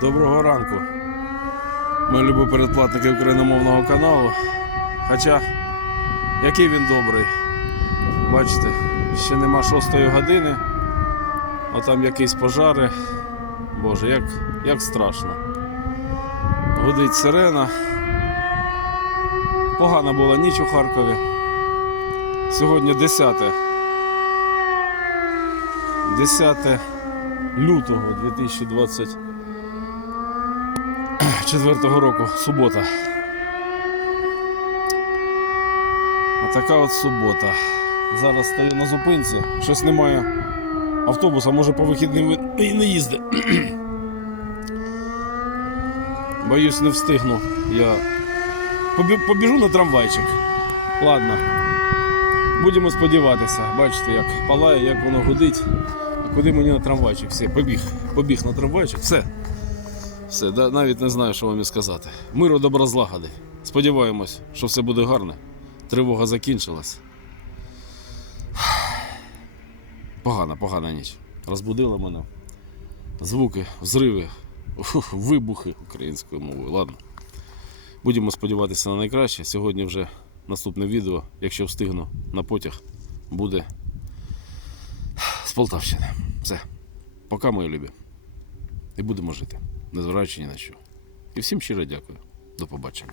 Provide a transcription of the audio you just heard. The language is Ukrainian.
Доброго ранку. Ми любі передплатники україномовного каналу. Хоча, який він добрий. Бачите, ще нема шостої години, а там якісь пожари. Боже, як, як страшно. Гудить сирена. Погана була ніч у Харкові. Сьогодні 10. 10 лютого 2024 року, субота. А така от субота. Зараз стою на зупинці, щось немає автобуса, може по вихідним і- не їздить. Боюсь, не встигну. Я побіжу на трамвайчик. Ладно. Будемо сподіватися. Бачите, як палає, як воно гудить. Куди мені на трамвайчик? Все, побіг. Побіг на трамвайчик. Все. Все, да, навіть не знаю, що вам і сказати. Миру добра злагоди. Сподіваємось, що все буде гарно. Тривога закінчилась. Погана, погана ніч. Розбудила мене. Звуки, взриви, вибухи українською мовою. Ладно. Будемо сподіватися на найкраще. Сьогодні вже наступне відео, якщо встигну на потяг, буде з Полтавщини. Все. Пока, мої любі. І будемо жити, незважаючи ні на що. І всім щиро дякую. До побачення.